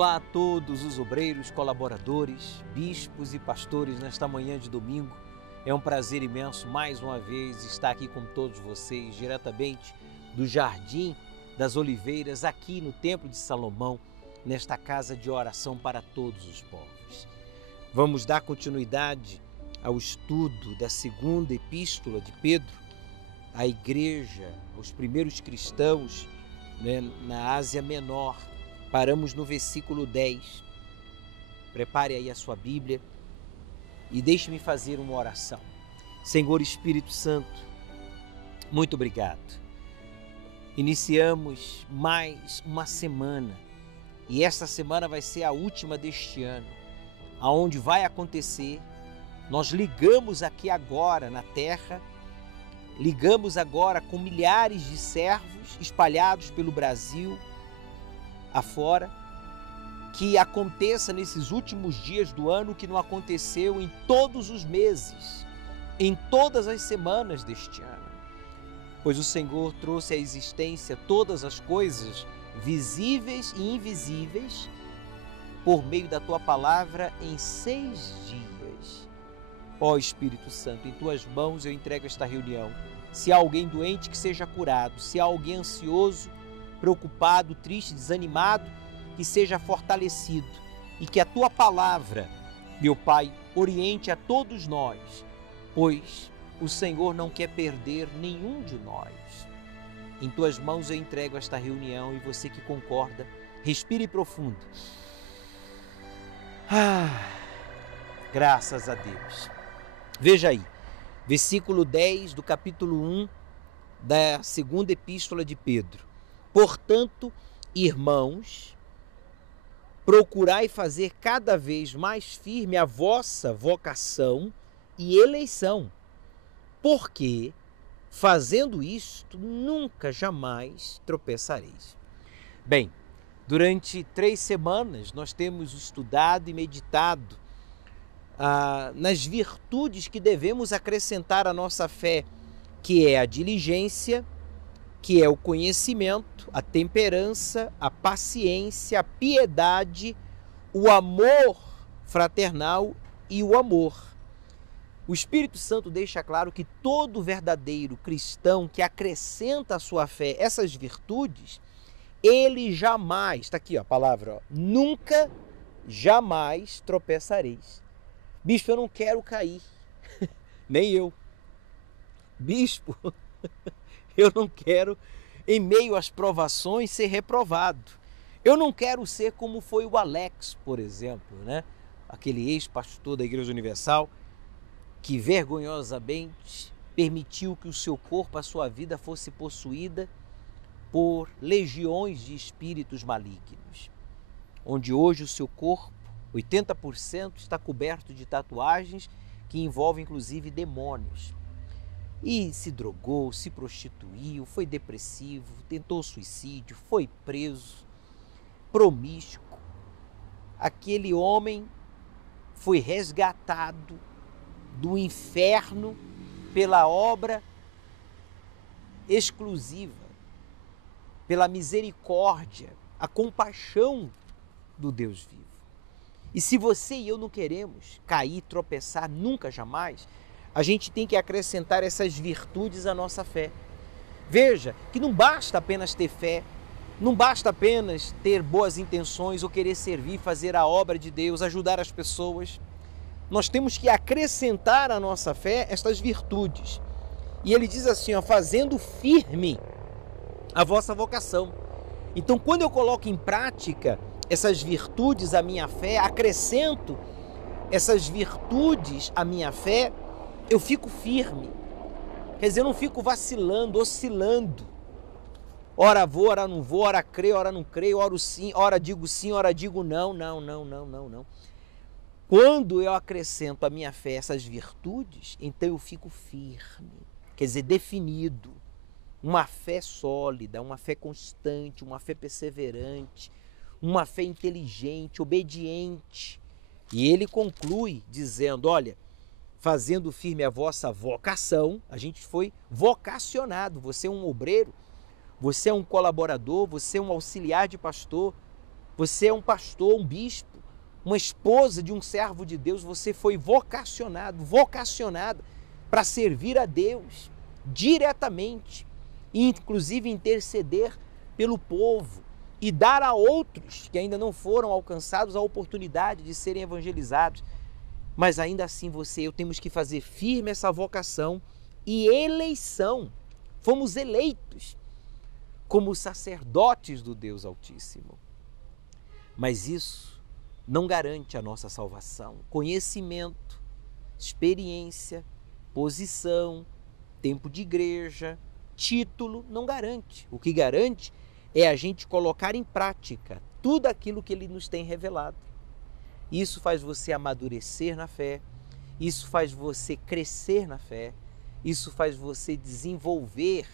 Olá a todos os obreiros, colaboradores, bispos e pastores nesta manhã de domingo. É um prazer imenso mais uma vez estar aqui com todos vocês, diretamente do Jardim das Oliveiras, aqui no Templo de Salomão, nesta casa de oração para todos os povos. Vamos dar continuidade ao estudo da segunda epístola de Pedro à igreja, aos primeiros cristãos, na Ásia Menor. Paramos no versículo 10. Prepare aí a sua Bíblia e deixe-me fazer uma oração. Senhor Espírito Santo, muito obrigado. Iniciamos mais uma semana e esta semana vai ser a última deste ano, aonde vai acontecer. Nós ligamos aqui agora na terra, ligamos agora com milhares de servos espalhados pelo Brasil afora, que aconteça nesses últimos dias do ano o que não aconteceu em todos os meses, em todas as semanas deste ano. Pois o Senhor trouxe à existência todas as coisas visíveis e invisíveis por meio da Tua palavra em 6 dias. Ó Espírito Santo, em Tuas mãos eu entrego esta reunião. Se há alguém doente, que seja curado. Se há alguém ansioso, preocupado, triste, desanimado, que seja fortalecido e que a Tua palavra, meu Pai, oriente a todos nós, pois o Senhor não quer perder nenhum de nós. Em Tuas mãos eu entrego esta reunião e você que concorda, respire profundo. Graças a Deus. Veja aí, versículo 10 do capítulo 1 da segunda epístola de Pedro. Portanto, irmãos, procurai fazer cada vez mais firme a vossa vocação e eleição, porque, fazendo isto, nunca jamais tropeçareis. Bem, durante 3 semanas nós temos estudado e meditado nas virtudes que devemos acrescentar à nossa fé, que é a diligência, que é o conhecimento, a temperança, a paciência, a piedade, o amor fraternal e o amor. O Espírito Santo deixa claro que todo verdadeiro cristão que acrescenta à sua fé essas virtudes, ele jamais, está aqui ó, a palavra, ó, nunca, jamais tropeçareis. Bispo, eu não quero cair, nem eu. Bispo, eu não quero, em meio às provações, ser reprovado. Eu não quero ser como foi o Alex, por exemplo, né? Aquele ex-pastor da Igreja Universal, que vergonhosamente permitiu que o seu corpo, a sua vida, fosse possuída por legiões de espíritos malignos. Onde hoje o seu corpo, 80% está coberto de tatuagens que envolvem inclusive demônios. E se drogou, se prostituiu, foi depressivo, tentou suicídio, foi preso, promíscuo. Aquele homem foi resgatado do inferno pela obra exclusiva, pela misericórdia, a compaixão do Deus vivo. E se você e eu não queremos cair, tropeçar, nunca, jamais, a gente tem que acrescentar essas virtudes à nossa fé. Veja que não basta apenas ter fé, não basta apenas ter boas intenções ou querer servir, fazer a obra de Deus, ajudar as pessoas. Nós temos que acrescentar à nossa fé estas virtudes. E ele diz assim, ó, fazendo firme a vossa vocação. Então, quando eu coloco em prática essas virtudes à minha fé, acrescento essas virtudes à minha fé, eu fico firme, quer dizer, eu não fico vacilando, oscilando. Ora vou, ora não vou, ora creio, ora não creio, ora digo, ora digo não. Quando eu acrescento à minha fé essas virtudes, então eu fico firme, quer dizer, definido. Uma fé sólida, uma fé constante, uma fé perseverante, uma fé inteligente, obediente. E ele conclui dizendo, olha, fazendo firme a vossa vocação, a gente foi vocacionado, você é um obreiro, você é um colaborador, você é um auxiliar de pastor, Você é um pastor, um bispo, uma esposa de um servo de Deus. Você foi vocacionada para servir a Deus diretamente, e inclusive interceder pelo povo e dar a outros que ainda não foram alcançados a oportunidade de serem evangelizados. Mas ainda assim você e eu temos que fazer firme essa vocação e eleição. Fomos eleitos como sacerdotes do Deus Altíssimo. Mas isso não garante a nossa salvação. Conhecimento, experiência, posição, tempo de igreja, título, não garante. O que garante é a gente colocar em prática tudo aquilo que Ele nos tem revelado. Isso faz você amadurecer na fé, isso faz você crescer na fé, isso faz você desenvolver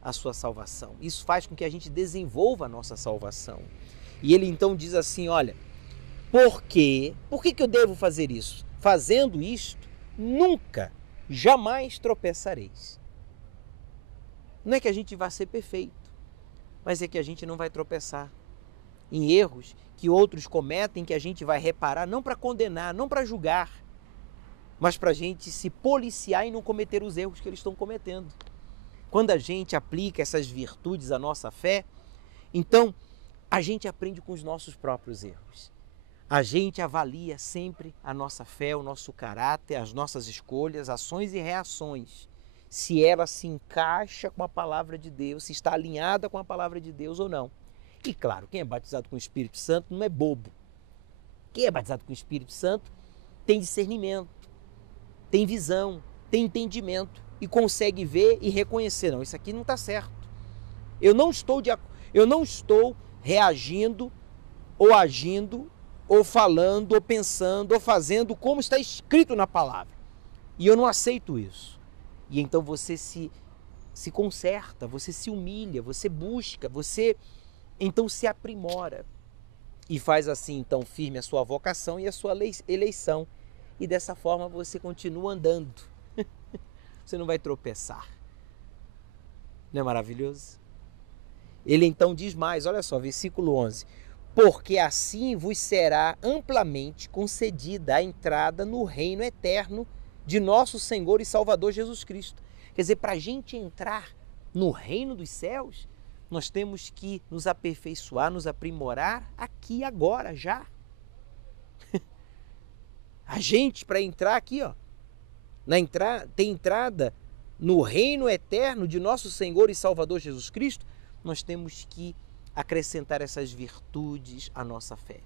a sua salvação. Isso faz com que a gente desenvolva a nossa salvação. E ele então diz assim, olha, por que eu devo fazer isso? Fazendo isto, nunca, jamais tropeçareis. Não é que a gente vai ser perfeito, mas é que a gente não vai tropeçar em erros que outros cometem, que a gente vai reparar, não para condenar, não para julgar, mas para a gente se policiar e não cometer os erros que eles estão cometendo. Quando a gente aplica essas virtudes à nossa fé, então a gente aprende com os nossos próprios erros. A gente avalia sempre a nossa fé, o nosso caráter, as nossas escolhas, ações e reações, se ela se encaixa com a palavra de Deus, se está alinhada com a palavra de Deus ou não. E claro, quem é batizado com o Espírito Santo não é bobo. Quem é batizado com o Espírito Santo tem discernimento, tem visão, tem entendimento e consegue ver e reconhecer, não, isso aqui não está certo. Eu não estou reagindo ou agindo ou falando ou pensando ou fazendo como está escrito na palavra. E eu não aceito isso. E então você se conserta, você se humilha, você busca, você então se aprimora e faz assim então firme a sua vocação e a sua eleição. E dessa forma você continua andando. Você não vai tropeçar. Não é maravilhoso? Ele então diz mais, olha só, versículo 11. Porque assim vos será amplamente concedida a entrada no reino eterno de nosso Senhor e Salvador Jesus Cristo. Quer dizer, para a gente entrar no reino dos céus, nós temos que nos aperfeiçoar, nos aprimorar aqui agora, já. A gente, para entrar aqui, ó, tem entrada no reino eterno de nosso Senhor e Salvador Jesus Cristo, nós temos que acrescentar essas virtudes à nossa fé,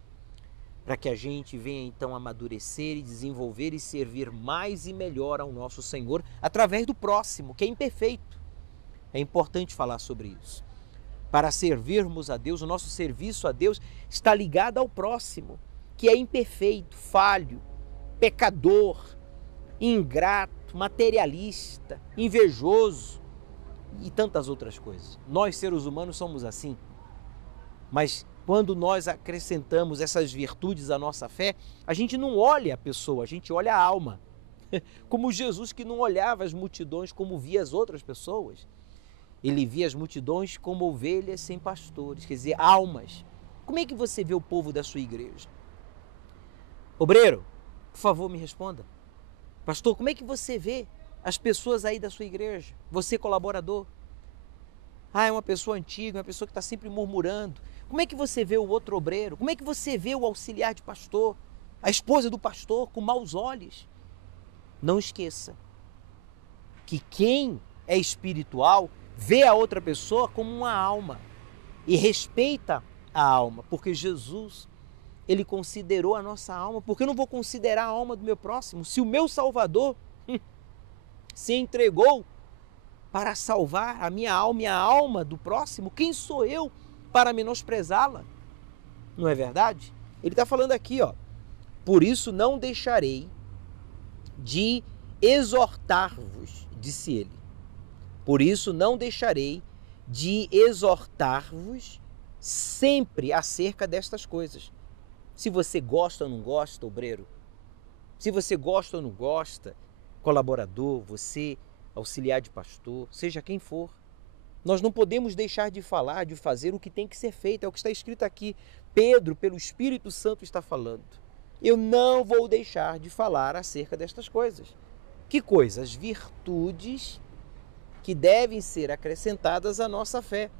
para que a gente venha então amadurecer e desenvolver e servir mais e melhor ao nosso Senhor através do próximo, que é imperfeito. É importante falar sobre isso. Para servirmos a Deus, o nosso serviço a Deus está ligado ao próximo, que é imperfeito, falho, pecador, ingrato, materialista, invejoso e tantas outras coisas. Nós, seres humanos, somos assim. Mas quando nós acrescentamos essas virtudes à nossa fé, a gente não olha a pessoa, a gente olha a alma. Como Jesus, que não olhava as multidões como via as outras pessoas. Ele via as multidões como ovelhas sem pastores, quer dizer, almas. Como é que você vê o povo da sua igreja? Obreiro, por favor, me responda. Pastor, como é que você vê as pessoas aí da sua igreja? Você, colaborador. Ah, é uma pessoa antiga, uma pessoa que está sempre murmurando. Como é que você vê o outro obreiro? Como é que você vê o auxiliar de pastor? A esposa do pastor com maus olhos? Não esqueça que quem é espiritual vê a outra pessoa como uma alma e respeita a alma, porque Jesus, ele considerou a nossa alma. Porque eu não vou considerar a alma do meu próximo? Se o meu Salvador se entregou para salvar a minha alma e a alma do próximo, quem sou eu para menosprezá-la? Não é verdade? Ele está falando aqui, ó. Por isso não deixarei de exortar-vos, disse ele. Por isso não deixarei de exortar-vos sempre acerca destas coisas. Se você gosta ou não gosta, obreiro, se você gosta ou não gosta, colaborador, você, auxiliar de pastor, seja quem for, nós não podemos deixar de falar, de fazer o que tem que ser feito. É o que está escrito aqui. Pedro, pelo Espírito Santo, está falando. Eu não vou deixar de falar acerca destas coisas. Que coisas? Virtudes que devem ser acrescentadas à nossa fé.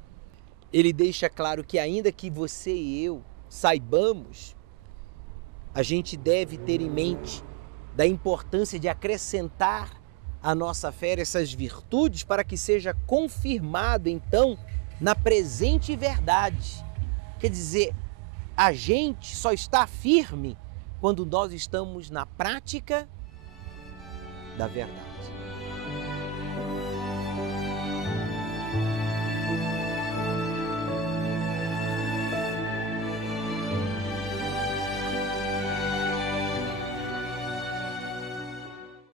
Ele deixa claro que ainda que você e eu saibamos, a gente deve ter em mente da importância de acrescentar à nossa fé essas virtudes para que seja confirmado então na presente verdade. Quer dizer, a gente só está firme quando nós estamos na prática da verdade.